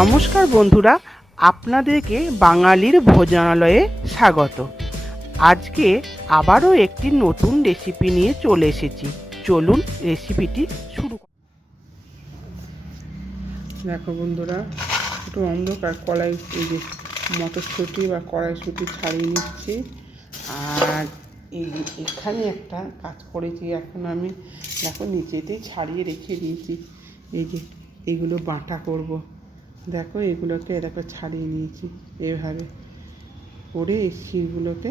নমস্কার বন্ধুরা, আপনাদেরকে বাঙালির ভোজনালয়ে স্বাগত। আজকে আবারও একটি নতুন রেসিপি নিয়ে চলে এসেছি। চলুন রেসিপিটি শুরু দেখো বন্ধুরা, একটু অন্ধকার কলাই, এই যে মটরশুঁটি বা কড়াইশুঁটি ছাড়িয়ে নিচ্ছি। আর এই এখানে একটা কাজ করেছি, এখন আমি দেখো নিচেতেই ছাড়িয়ে রেখে দিয়েছি। এই যে এগুলো বাটা করব। দেখো এগুলোকে দেখো ছাড়িয়ে নিয়েছি এভাবে করে এই শিরগুলোকে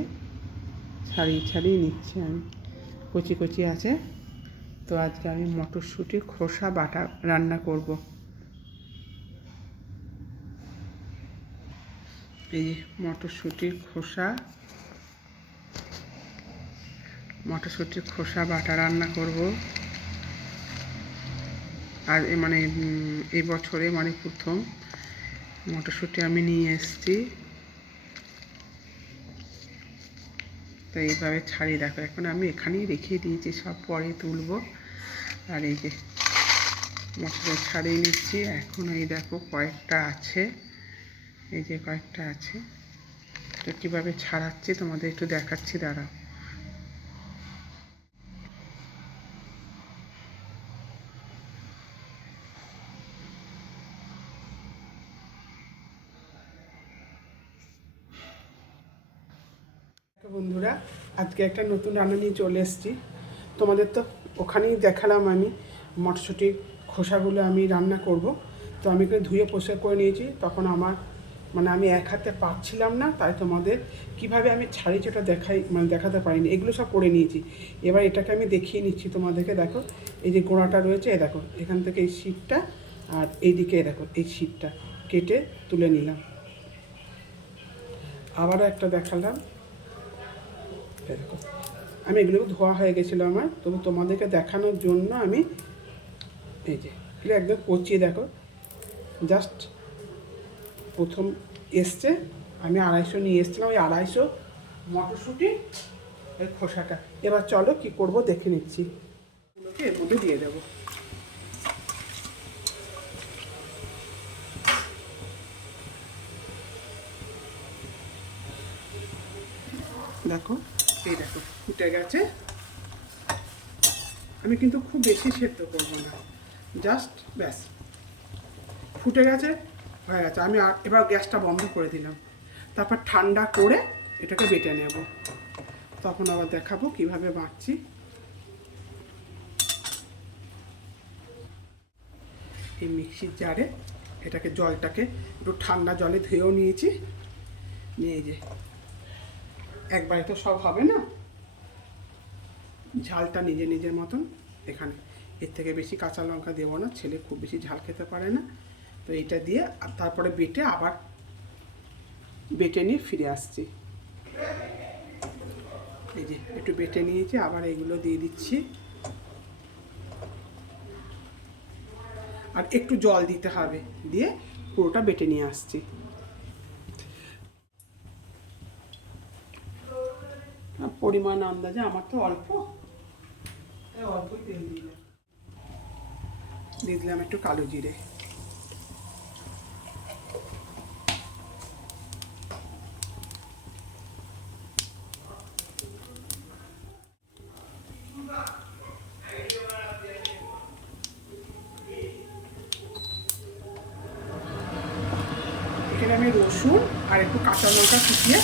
ছাড়িয়ে ছাড়িয়ে নিচ্ছি আমি। কচি কচি আছে। তো আজকে আমি মটরশুঁটির খোসা বাটা রান্না করব। এই মটরশুঁটির খোসা। মটরশুঁটির খোসা বাটা রান্না করব। আর মানে এই বছরে মানে প্রথম মটরশুঁটি আমি নিয়ে এসেছি। তো এইভাবে ছাড়িয়ে দেখো, এখন আমি এখানেই রেখে দিয়েছি, সব পরে তুলবো। আর এই যে মশলা ছাড়িয়ে নিচ্ছি, এখন এই দেখো কয়েকটা আছে। এই যে কয়েকটা আছে। তো কীভাবে ছাড়াচ্ছি তোমাদের একটু দেখাচ্ছি, দাঁড়াও। বন্ধুরা, আজকে একটা নতুন রান্না নিয়ে চলে এসেছি। তোমাদের তো ওখানেই দেখালাম আমি মটরশুঁটির খোসাগুলো আমি রান্না করব। তো আমি এখানে ধুয়ে পরিষ্কার করে নিয়েছি। তখন আমার মানে আমি এক হাতে পাচ্ছিলাম না, তাই তোমাদের কীভাবে আমি ছাড়িয়েছি ওটা দেখাই মানে দেখাতে পারিনি। এগুলো সব করে নিয়েছি। এবার এটাকে আমি দেখিয়ে নিচ্ছি তোমাদেরকে, দেখো। এই যে গোড়াটা রয়েছে, এই দেখো, এখান থেকে এই শীটটা আর এইদিকে, এই দেখো, এই শীটটা কেটে তুলে নিলাম। আবারও একটা দেখালাম। এরকম। আমি এগুলো ধোয়া হয়ে গেছিল আমার, তবু তোমাদেরকে দেখানোর জন্য আমি এই যে, এগুলো একদম কচিয়ে দেখো। জাস্ট প্রথম এসছে, আমি আড়াইশো নিয়ে এসেছিলাম, ওই আড়াইশো মটরশুঁটি এই খোসাটা। এবার চলো কি করব দেখে নিচ্ছি। এগুলোকে এর মধ্যে দিয়ে দেবো। দেখো। এই দেখো ফুটে গেছে। আমি কিন্তু খুব বেশি সেদ্ধ করব না। জাস্ট ব্যাস। ফুটে গেছে, হয়ে গেছে। আমি এবার গ্যাসটা বন্ধ করে দিলাম। তারপর ঠান্ডা করে এটাকে বেটে নেব। তখন আবার দেখাবো কীভাবে বাঁচছি এই মিক্সির জারে এটাকে জলটাকে একটু ঠান্ডা জলে ধুয়েও নিয়েছি। নিয়ে যে একবারে তো সব হবে না? ঝালটা নিজে নিজের মতন এখানে। এর থেকে বেশি কাঁচা লঙ্কা দেবো না, ছেলে খুব বেশি ঝাল খেতে পারে না। তো এটা দিয়ে আর তারপরে বেটে আবার বেটে নিয়ে ফিরে আসছি। এই যে একটু বেটে নিয়েছি, আবার এগুলো দিয়ে দিচ্ছি। আর একটু জল দিতে হবে, দিয়ে পুরোটা বেটে নিয়ে আসছি আর পরিমাণ আন্দাজে আমার তো অল্প। অল্পই তেল দিলাম। দিয়ে দিলাম একটু কালো জিরে। এখানে আমি রসুন আর একটু কাঁচা লঙ্কা শুকিয়ে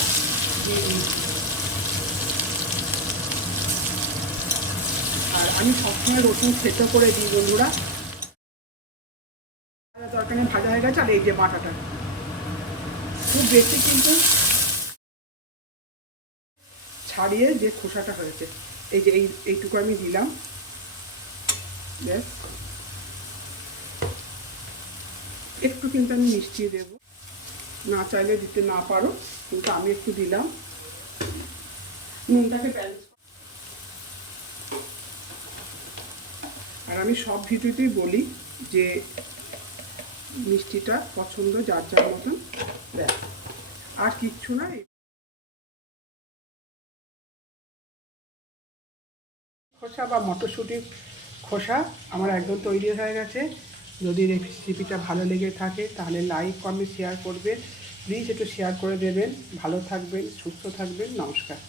দিয়ে দিয়েছি আর আমি সবসময় রসুন সেদ্ধ করে দিই, বন্ধুরা। তরকারি ভাজা হয়ে গেছে, আর এই যে বাটাটা। খুব বেশি কিন্তু ছাড়িয়ে যে খোসাটা হয়েছে, এই যে এই, এইটুকু আমি দিলাম। ব্যাস। একটু কিন্তু আমি মিষ্টি দেব। না চাইলে দিতে না পারো, কিন্তু আমি একটু দিলাম। নুনটাকে ব্যালেন্স আমি সব ভিডিওতেই বলি যে মিষ্টিটা পছন্দ, যার যার মতন, ব্যাস। আর কিচ্ছু না খোসা বা মটরশুঁটির খোসা আমার একদম তৈরি হয়ে গেছে। যদি রেসিপিটা ভালো লেগে থাকে, তাহলে লাইক, কমেন্ট শেয়ার করবেন। প্লিজ একটু শেয়ার করে দেবেন। ভালো থাকবেন, সুস্থ থাকবেন। নমস্কার।